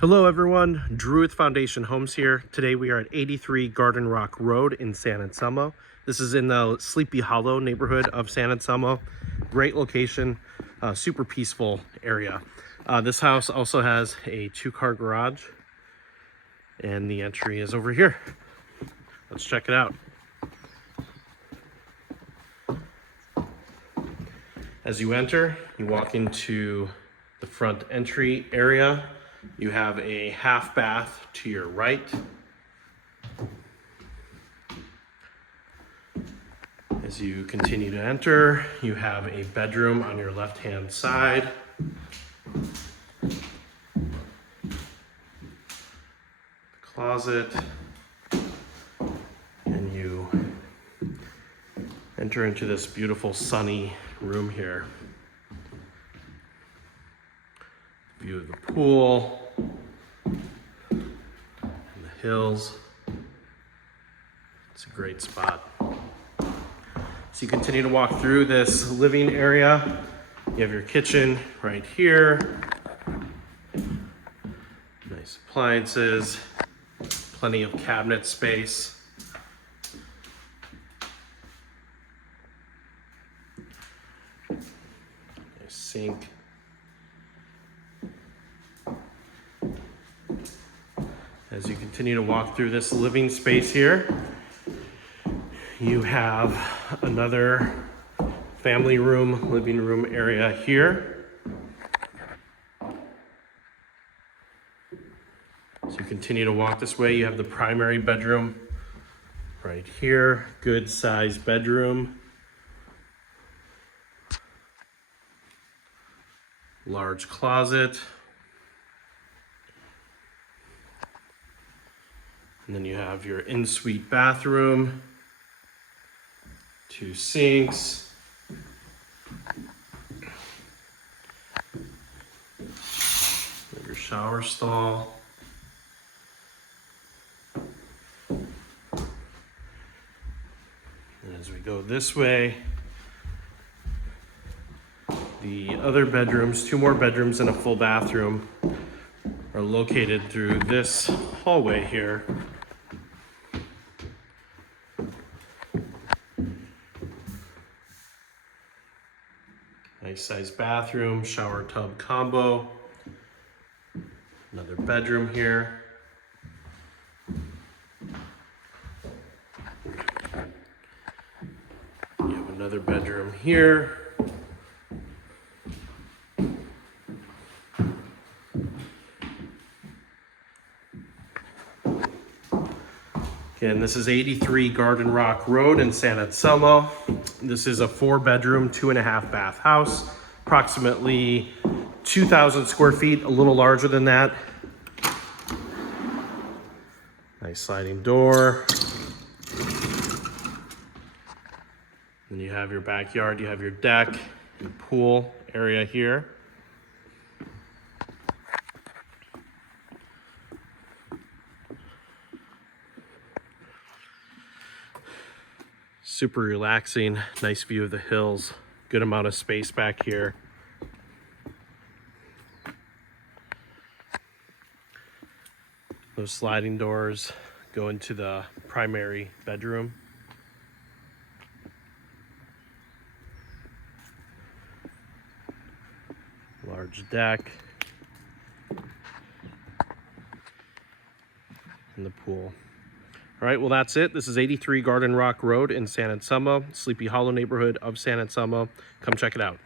Hello everyone, Drew with Foundation Homes here. Today we are at 83 Garden Rock Road in San Anselmo. This is in the Sleepy Hollow neighborhood of San Anselmo. Great location, super peaceful area. This house also has a 2-car garage and the entry is over here. Let's check it out. As you enter, you walk into the front entry area. You have a half bath to your right. As you continue to enter, you have a bedroom on your left-hand side. Closet. And you enter into this beautiful sunny room here. View of the pool and the hills. It's a great spot. So you continue to walk through this living area. You have your kitchen right here. Nice appliances, plenty of cabinet space. Nice sink. As you continue to walk through this living space here, you have another family room, living room area here. So you continue to walk this way, you have the primary bedroom right here, good sized bedroom. Large closet. And then you have your ensuite bathroom, 2 sinks, your shower stall. And as we go this way, the other bedrooms, 2 more bedrooms and a full bathroom, are located through this hallway here. Nice sized bathroom, shower tub combo. Another bedroom here. You have another bedroom here. Again, this is 83 Garden Rock Road in San Anselmo. This is a 4-bedroom, 2.5 bath house, approximately 2,000 square feet, a little larger than that. Nice sliding door. Then you have your backyard, you have your deck and pool area here. Super relaxing, nice view of the hills, good amount of space back here. Those sliding doors go into the primary bedroom. Large deck. And the pool. All right, well, that's it. This is 83 Garden Rock Road in San Anselmo, Sleepy Hollow neighborhood of San Anselmo. Come check it out.